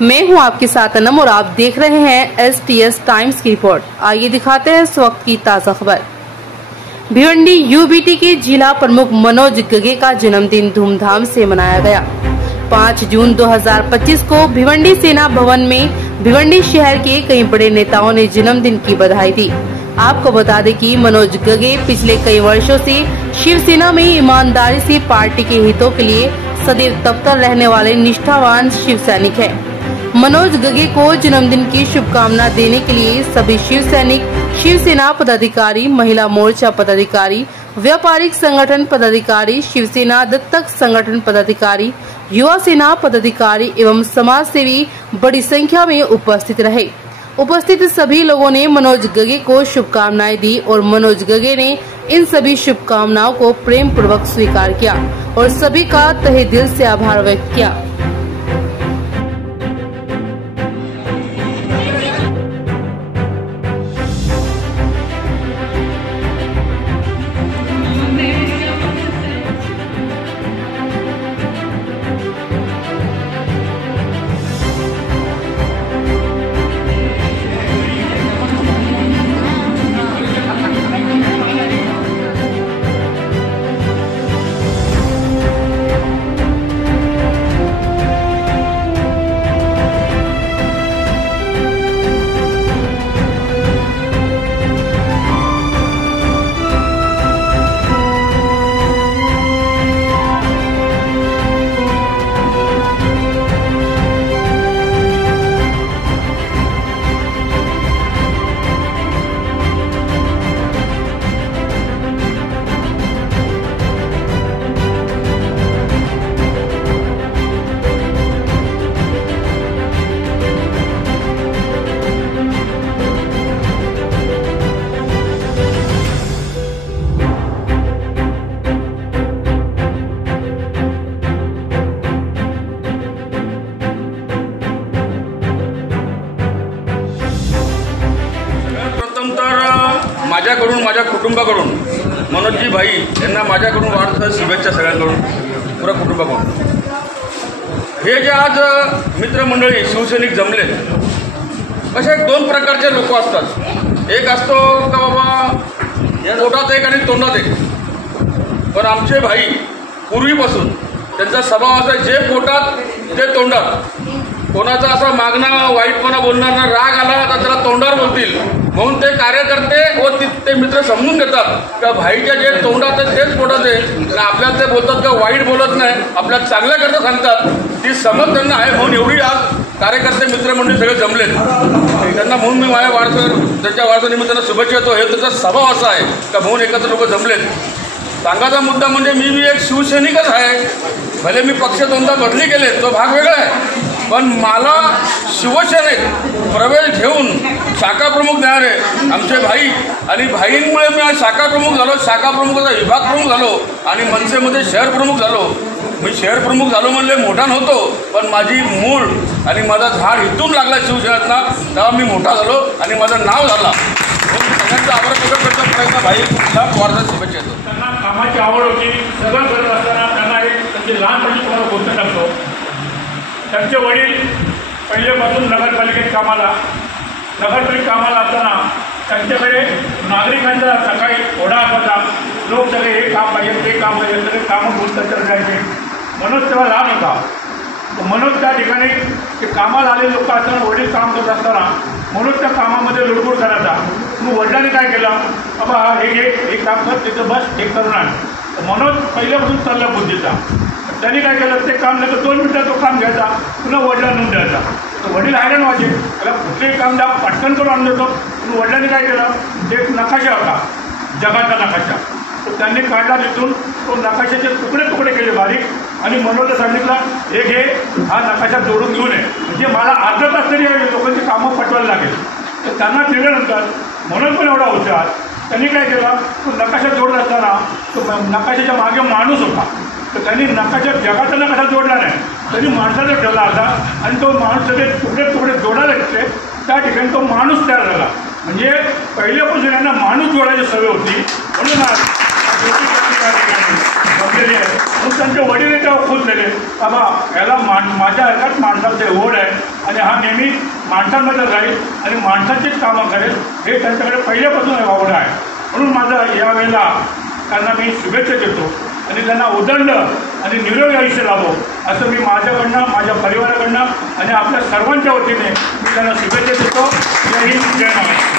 मैं हूं आपके साथ अनम और आप देख रहे हैं STS टाइम्स की रिपोर्ट। आइए दिखाते हैं इस वक्त की ताजा खबर। भिवंडी UBT के जिला प्रमुख मनोज गगे का जन्मदिन धूमधाम से मनाया गया। 5 जून 2025 को भिवंडी सेना भवन में भिवंडी शहर के कई बड़े नेताओं ने जन्मदिन की बधाई दी। आपको बता दें कि मनोज गगे पिछले कई वर्षों से शिवसेना में ईमानदारी से पार्टी के हितों के लिए सदैव तत्पर रहने वाले निष्ठावान शिव सैनिक हैं। मनोज गगे को जन्मदिन की शुभकामना देने के लिए सभी शिव सैनिक, शिवसेना पदाधिकारी, महिला मोर्चा पदाधिकारी, व्यापारिक संगठन पदाधिकारी, शिवसेना दत्तक संगठन पदाधिकारी, युवा सेना पदाधिकारी एवं समाज सेवी बड़ी संख्या में उपस्थित रहे। उपस्थित सभी लोगों ने मनोज गगे को शुभकामनाएं दी और मनोज गगे ने इन सभी शुभकामनाओं को प्रेम पूर्वक स्वीकार किया और सभी का तहे दिल से आभार व्यक्त किया। माझ्याकडून, माझ्या कुटुंबाकडून मनोजजी भाई यांना माझ्याकडून वाढदिवसाच्या शुभेच्छा सगळ्यांकडून, पुरा कुटुंबाकडून। हे जे आज मित्रमंडळी शिवसैनिक जमले, असे 2 प्रकारचे लोक असतात। एक असतो का बाबा पोटात एक आणि तोंडात एक, पण आमचे भाई पूर्वीपासून त्यांचा स्वभाव असा, जे पोटात ते तोंडात। कोणाचा असा मागणा वाईटपणा बोलणार ना, राग आला तर त्याला तोंडावर बोलतील, म्हणून ते कार्यकर्ते व ते मित्र समजून घेतात का भाईच्या जे तोंडात आहे तेच पोटात आहे। आपल्याला ते बोलतात का वाईट बोलत नाही, आपल्याला चांगल्या करता सांगतात, ती समज त्यांना आहे। म्हणून एवढी आज कार्यकर्ते मित्रमंडळी सगळे जमलेत त्यांना, म्हणून मी माझ्या त्यांच्या वाढदिवसानिमित्तानं शुभेच्छा देतो। हे त्याचा स्वभाव असा आहे का म्हणून एकत्र लोक जमलेत। सांगायचा मुद्दा म्हणजे मी एक शिवसैनिकच आहे, भले मी पक्ष 2दा बदली केले, तो भाग वेगळा आहे, पण मला शिवसेनेत प्रवेश घेऊन शाखा प्रमुख देणारे आमचे भाई आणि भाईंमुळे मी आज शाखा प्रमुख झालो, शाखा प्रमुखाचा विभाग प्रमुख झालो आणि मनसेमध्ये शहर प्रमुख झालो। मी शहर प्रमुख झालो म्हणजे मोठा नव्हतो, पण माझी मूळ आणि माझा झाड इथून लागला शिवसेनेतना, तेव्हा मी मोठा झालो आणि माझं नाव झाला। सगळ्यांचा आभार प्रकट करतो, प्रयत्न भाईला वाढदिवसाच्या शुभेच्छा देतो। त्यांना कामाची आवड होती, सगळं करत असताना त्यांना एक त्यांची लहानपणी तुम्हाला गोष्ट सांगतो। त्यांचे वडील पहिल्यापासून नगरपालिकेत कामाला असताना त्यांच्याकडे नागरिकांचा सकाळी ओढा असायचा, लोक सगळे हे काम पाहिजे ते काम पाहिजे, सगळे कामं बोलत जायचे। मनोज तेव्हा लहान होता, मनोज त्या ठिकाणी ते कामाला आलेले लोक असताना वडील काम करत असताना मनोज त्या कामामध्ये लुडबुड करायचा। मग वडिलांनी काय केलं, बाबा हे घे, हे काम कर, तिथं बस, हे करून आण। मनोज पहिल्यापासून चालला बुद्धीचा, त्यांनी काय केलं, ते काम नका 2 मिनिटात तो काम घ्यायचा, पुन्हा वडिलांना द्यायचा। तर वडील हैराण व्हायचे, त्याला कुठलेही काम द्या पटकन करून आणून देतो। पण वडिलांनी काय केलं, एक नकाशा होता, जगाचा नकाशा, तो त्यांनी काढला तिथून, तो नकाशाचे तुकडे तुकडे केले बारीक आणि मनोजला सांगितलं, हे घे, हा नकाशा जोडून घेऊन ये, म्हणजे मला अर्धा तास तरी लोकांची कामं पटवायला लागेल। तर त्यांना दिल्यानंतर मनोज पण एवढा हुशार, त्यांनी काय केलं, तो नकाशा जोडत असताना तो नकाशाच्या मागे माणूस होता, तर त्यांनी नकाशा जगाचा नकाशा जोडला नाही, त्यांनी माणसाचा ठेवला होता आणि तो माणूस सगळे तुकडे तुकडे जोडायला घेतले, त्या ठिकाणी तो माणूस तयार झाला। म्हणजे पहिल्यापासून यांना माणूस जोडायची सवय होती, म्हणून त्यांचे वडील तेव्हा खुश झाले, बाबा याला माझ्या एकाच माणसाचे ओढ आहे आणि हा नेहमी माणसांमध्ये राहील आणि माणसाचीच कामं करेल, हे त्यांच्याकडे पहिल्यापासून आवड आहे. म्हणून माझं यावेळेला त्यांना मी शुभेच्छा देतो आणि त्यांना उदंड आणि निरोगी आयुष्य लाभो असं मी माझ्याकडनं, माझ्या परिवाराकडनं आणि आपल्या सर्वांच्या वतीने मी त्यांना शुभेच्छा देतो. जय हिंद, जय महाराष्ट्र.